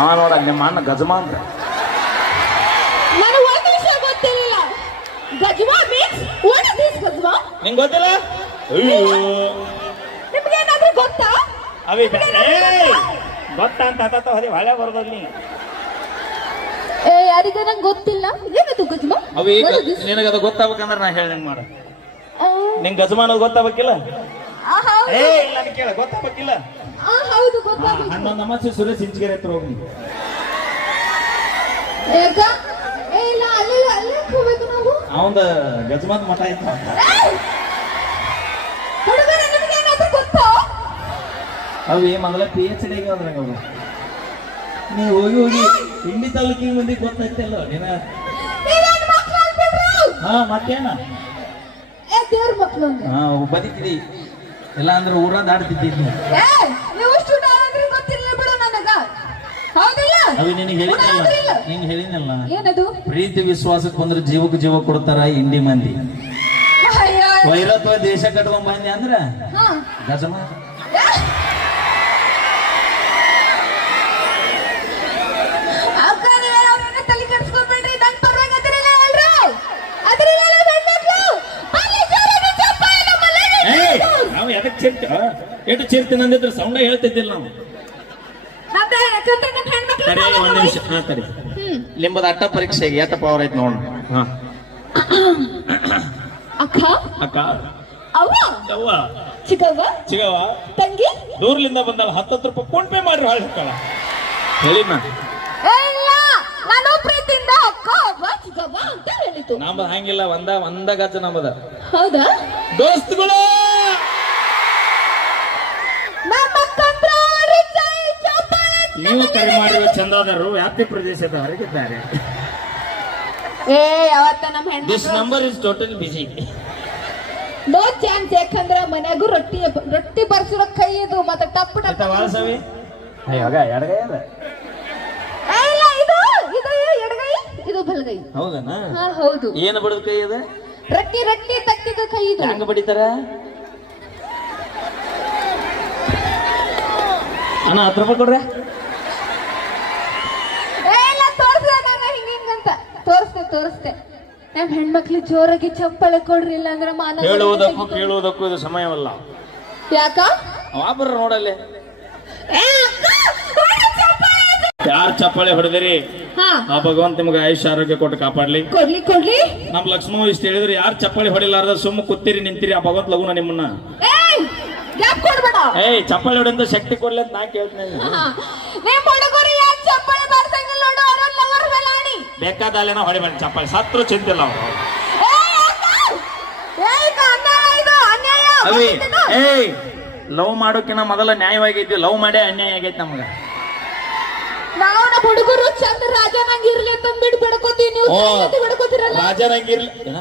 ಅವ ನೋಡ ನಿಮ್ಮ ಅಣ್ಣ ಗಜಮಾನ್ ನನಗೆ ಒಂದು ವಿಷಯ ಗೊತ್ತಿರಲಿಲ್ಲ. ಗಜ್ವಾ ಮೀನ್ಸ್ ವಾಟ್ ಇಸ್ ದಿಸ್ ಗಜ್ವಾ? ನಿಂಗೆ ಗೊತ್ತಿಲ್ಲ? ಅಯ್ಯೋ. ನಿಮಗೆ ಏನಾದರೂ ಗೊತ್ತಾ? ಅವಿ ಗೊತ್ತಾ ಅಂತ ಹತ್ತ ಹೊರಿ ಹೊಳೆ ಬರ್ದಲ್ಲಿ ನೀ ಏ ಯಾರಿಗೆ ನಂಗೆ ಗೊತ್ತಿಲ್ಲ. ಏನದು ಗಜ್ವಾ? ಅವಿ this? ನಿನಗದು ಗೊತ್ತಾಗ್ಬೇಕಂದ್ರೆ ನಾ ಹೇಳ್ದಂಗೆ ಮಾಡ. ಆ, ನಿಂಗೆ ಗಜಮಾನ ಗೊತ್ತಾಗ್ಬೇಕಿಲ್ಲ. ಏ ಇಲ್ಲ ಅಂತ ಕೇಳ. ಗೊತ್ತಾಗ್ಬೇಕಿಲ್ಲ. ಆ, ಹೌದು ಗೊತ್ತಾಗುತ್ತೆ ಹನ್ನೊಂದು ಅಮಾಸೆ ಸುರೇಶ್ ಇಂಚಿಗೆರೆ ಹತ್ರ ಹೋಗಿ ಯಾಕ ಏ ಇಲ್ಲ ಅಲ್ಲಿ ಅಲ್ಲಿ ಹೋಗ್ಬೇಕು ನಾವು? ಅವಂದ ಗಜಮಾನ್ ಮಠ ಇತ್ತು ಏಯ್! ಹುಡುಗರೇ ನಿಮ್ಗೆ ಏನಾದ್ರೂ ಗೊತ್ತಾ? ಅವಿ ಮೊದಲ ಪಿ ಎಚ್ ಡಿ ಅದ್ರಾಗ ಅವರು ನೀ ಹೋಗಿ ಹೋಗಿ ಇಂಡಿ ತಾಲೂಕಿನ ಮಂದಿ ಗೊತ್ತಾಯ್ತಲ್ಲ ನೀನ? ಹಾ ಮತ್ತೇನ? ಏ ದೇವ್ರ ಮಕ್ಳು ಹಾ ಬದಿತಿದಿ ಇಲ್ಲ ಅಂದ್ರೆ ಊರ ದಾಡ್ತಿದ್ದೀನಿ ನನಗ. ಹೇಳಿದ್ನಲ್ಲ. ಪ್ರೀತಿ ವಿಶ್ವಾಸಕ್ಕೆ ಬಂದ್ರೆ ಜೀವಕ್ಕೆ ಜೀವ ಕೊಡ್ತಾರ ಇಂಡಿ ಮಂದಿ. ವೈರತ್ವ ದೇಶ ಕಟ್ಕೊಂಡ್ ಬಂದಿ ಅಂದ್ರ. ನಾವು ಎದಕ್ ಚೇರ್ತ ಎಷ್ಟು ಚೇರ್ತೀನಿ ಅಂದಿದ್ರೆ ಸೌಂಡ ಹೇಳ್ತಿದ್ದಿಲ್ಲ ನಾವು. ಒಂದ್ ನಿಮಿಷ. ಹಾ ಲಿಂಬದ ಅಟ್ಟ ಪರೀಕ್ಷೆಗೆ ಎಷ್ಟ ಪವರ್ ಐತಿ ನೋಡ. ಹಾ. ಅಕ್ಕ? ಅಕ್ಕ. ಅವ್ವ? ಅವ್ವ. ಚಿಕ್ಕವ್ವ? ಚಿಗವ ತಂಗಿ? ದೂರ್ಲಿಂದ ಬಂದಲ್ಲ ಹತ್ತತ್ತು ರೂಪಾಯಿ ಫೋನ್ ಪೇ ಮಾಡ್ರಿ ಹಾಳು ಹೇಳಿ ನಾ ಏ, ನಾನು ಪ್ರೀತಿಯಿಂದ ಅಕ್ಕ ಅವ್ವ ಚಿಕ್ಕವ್ವ ಅಂತ ಹೇಳಿತು ನಮ್ಮದ ಹಂಗಿಲ್ಲ ಒಂದ ಒಂದ ಗಜ ನಮ್ಮದ ಹೌದಾ? ದೋಸ್ತುಗಳು! ನೀವು ಕರೆ ಮಾಡಿರುವ ಚಂದಾದರು ವ್ಯಾಪ್ತಿ ಪ್ರದೇಶದ ಹೊರಗಿದ್ದಾರೆ ಏ ಅವತ್ತ ನಮ್ಮ ದಿಸ್ ಹೆಣ್ಮಕ್ಳು number is total busy no chance ಯಾಕಂದ್ರ ಮನ್ಯಾಗು ರೊಟ್ಟಿ ರೊಟ್ಟಿ ಬರ್ಸಿರೋ ಕೈ ಇದು ಮತ್ತೆ ಟಪ್ ಟಪ್ ವಾರಸವಿ? ಅಯ್ಯೋಗ ಎಡಗೈ ಅದ. ಇಲ್ಲ ಇದು ಇದು ಎಡಗೈ ಇದು ಬಲಗೈ. ಹೌದನ? ಹಾ ಹೌದು. ಏನು ಬಡದ ಕೈ ಅದ ರೊಟ್ಟಿ ರೊಟ್ಟಿ ತಟ್ಟಿದ ಕೈ ಇದು. ಹೆಂಗ ಬಡಿತಾರ? ಅಣ್ಣ ಹತ್ತು ರೂಪಾಯಿ ಕೊಡ್ರೆ ಏ, ಇಲ್ಲ ತೋರ್ಸ್ದೆ ನಾನು ಹಿಂಗ ಹಿಂಗಂತ ತೋರಿಸ್ತೆ ನಮ್ ಹೆಣ್ಮಕ್ಳು ಜೋರಾಗಿ ಚಪ್ಪಳೆ ಕೊಡ್ರಿ ಇಲ್ಲ ಅಂದ್ರೆ ಮಾನ ಹೇಳುವುದಕ್ಕೂ ಕೇಳುವುದಕ್ಕೂ ಇದು ಸಮಯವಲ್ಲ. ಯಾಕ? ವಾಪರ ನೋಡಲ್ಲಿ. ಯಾರ ಚಪ್ಪಾಳೆ ಹೊಡೆದಿರಿ? ಹಾ. ಆ ಭಗವಂತ ನಿಮ್ಗೆ ಆಯುಷ್ ಆರೋಗ್ಯ ಕೊಟ್ಟು ಕಾಪಾಡ್ಲಿ. ಕೊಡ್ಲಿ ಕೊಡ್ಲಿ. ನಮ್ ಲಕ್ಷ್ಮಣ ಇಷ್ಟ ಹೇಳಿದ್ರೆ ಯಾರು ಚಪ್ಪಾಳೆ ಹೊಡಿಲಾರ್ದ ಸುಮ್ಮ ಕೂತಿರಿ ನಿಂತಿರಿ ಆ ಭಗವಂತ ಲಗುನ ನಿಮ್ಮನ್ನ. ಏಯ್ ಚಪ್ಪಾಳೆ ಹೊಡೆಯಿಂದ ಶಕ್ತಿ ಕೊಡ್ಲಿ ಅಂತ ನಾ ಕೇಳ್ತೀನಿ. ಮೇಲೆ ಹೊಡಿಬೇಡಿ ಚಪ್ಪಾಳೆ. ಸತ್ರು ಚಿಂತಿಲ್ಲ ಅವ್ರು. ಏಯ್. ಅವಿ ಲವ್ ಮಾಡೋಕಿನ ಮೊದಲ ನ್ಯಾಯವಾಗೈತಿ ಲವ್ ಮಾಡೇ ಅನ್ಯಾಯ ಆಗೈತಿ ನಮ್ಗೆ. ನಾವು ನಮ್ಮ ಹುಡುಗರು ಚಂದ ರಾಜನಂಗಿರ್ಲಿ ಅಂತ ಬಿಡ್ ಬಿಡ್ಕೋತೀವಿ ನೀವು. ಸೈಲೆಂಟ್ ಬಿಡ್ಕೋತಿರಲ್ಲ? ರಾಜರಂಗಿರ್ಲಿ ಏನ?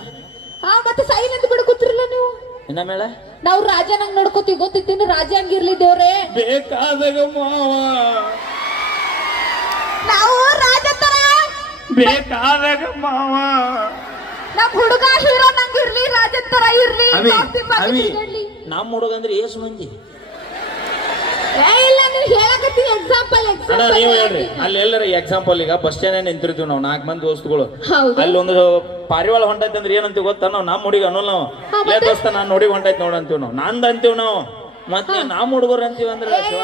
ಹಾ ಮತ್ತೆ ಸೈಲೆಂಟ್ ಬಿಡ್ಕೋತಿರಲ್ಲ ನೀವು? ಇನ್ನ ಮೇಳ ನಾವು ರಾಜನಂಗ್ ನೋಡ್ಕೋತೀವಿ. ಗೊತ್ತಿತ್ತೇನು ರಾಜನಂಗಿರ್ಲಿ ದೇವ್ರೆ? ಬೇಕಾದಾಗ ಮಾವ. ಬೇಕಾದಾಗ ಮಾವ. ನಮ್ ಹುಡುಗ ಹೀರೋ ನಂಗ್ ಇರ್ಲಿ ತರ ಇರ್ಲಿ ಅವಿ. ನಮ್ಮ ಹುಡುಗ ಅಂದ್ರೆ ಏಸು ಮಂದಿ? ಏ ಇಲ್ಲ ನೀವು ಎಕ್ಸಾಂಪಲ್ ಅಣ್ಣ ನೀವು ಹೇಳ್ರಿ. ಎಕ್ಸಾಂಪಲ್ ಅಲ್ಲಿ ಎಲ್ಲರ ಎಕ್ಸಾಂಪಲ್ ಈಗ ಬಸ್ ಸ್ಟ್ಯಾಂಡ್ ನಿಂತಿರ್ತೀವಿ ನಾವು ನಾಲ್ಕು ಮಂದಿ ದೋಸ್ತುಗಳು. ಹೌದು. ಅಲ್ಲಿ ಒಂದು ಪಾರಿವಾಳ ಹೊಂಟೈತೆ ಅಂದ್ರೆ ಏನಂತೀವಿ ಗೊತ್ತಾ? ನಾವು ನಮ್ಮ ಹುಡುಗ ಅನ್ನೋಲ್ಲ ನಾವು. ಏ ಮತ್ತೆ? ದೋಸ್ತ ನಾನು ನೋಡಿ ಹೊಂಟೈತೆ ನೋಡು ಅಂತೀವಿ ನಾವು. ನಂದ್ ಅಂತೀವಿ ನಾವು. ಮತ್ತೆ ನಮ್ಮ ಹುಡುಗರು ಅಂತೀವಿ ಅಂದ್ರೆ ಇಲ್ಲ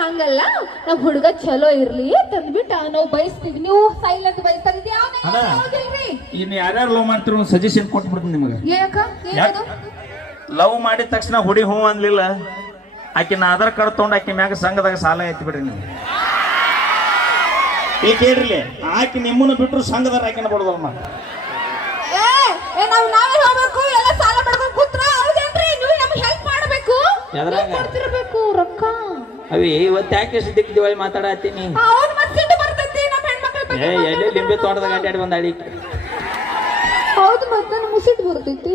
ಹಂಗಲ್ಲ ನಮ್ ಹುಡುಗ ಚಲೋ ಇರ್ಲಿ ತಂದ್ಬಿಟ್ಟ ನಾವು ಬಯಸ್ತೀವಿ. ನೀವು ಸೈಲೆಂಟ್ ಬಯಸ್ತಾ ಇದ್ದೀವಿ ಅಣ್ಣ. ಇನ್ನು ಯಾರ್ಯಾರು ಲವ್ ಮಾಡ್ತಿರೋ ಸಜೆಷನ್ ಕೊಟ್ಬಿಡ್ತೀನಿ ನಿಮಗೆ. ಯಾಕ? ಏನದು ಲವ್ ಮಾಡಿದ ತಕ್ಷಣ ಹುಡಿ ಹೂ ಅನ್ಲಿಲ್ಲ. ಆಕಿನ ಆಧಾರ್ ಕಾರ್ಡ್ ತೊಗೊಂಡು ಆಕಿ ಮ್ಯಾಗ ಸಂಘದಾಗ ಸಾಲ ಐತಿ ಬಿಡ್ರಿ ನೀವು. ಈಗ ಕೇಳ್ರಿ ಆಕಿ ನಿಮ್ಮನ್ನ ಬಿಟ್ರು ಸಂಘದಾರ ಆಕಿನ ಬಿಡೋದಲ್ಲ ಏ ಏ, ನಾವ್ ನಾವೇ ಹೋಗ್ಬೇಕು ಎಲ್ಲ ಸಾಲ ಮಾಡ್ಕೊಂಡು ಕೂತ್ರ ಹೌದೇನ್ರಿ? ನೀವು ನಮ್ಗೆ ಹೆಲ್ಪ್ ಮಾಡಬೇಕು? ಕೊಡ್ತಿರ್ಬೇಕು ರೊಕ್ಕ. ಅವಿ ಇವತ್ತು ಯಾಕೆ ಸಿದ್ದಿಕ್ ದಿವಾಳಿ ಮಾತಾಡತ್ತೀನಿ? ಹೌದ್ ಮತ್ತೆ ಸಿಟ್ಟು ಬರ್ತೈತಿ ನಮ್ಮ ಹೆಣ್ಮಕ್ಳ ಏ ಬಗ್ಗೆ ಎಲ್ಲಿ ಲಿಂಬೆ ತೋಟದಾಗ ಅಡ್ಡಾಡಿ ಬಂದಾಡಿ ಹೌದು ಮತ್ತೆ ನಮ್ಗೆ ಸಿಟ್ಟು ಬರ್ತೈತಿ.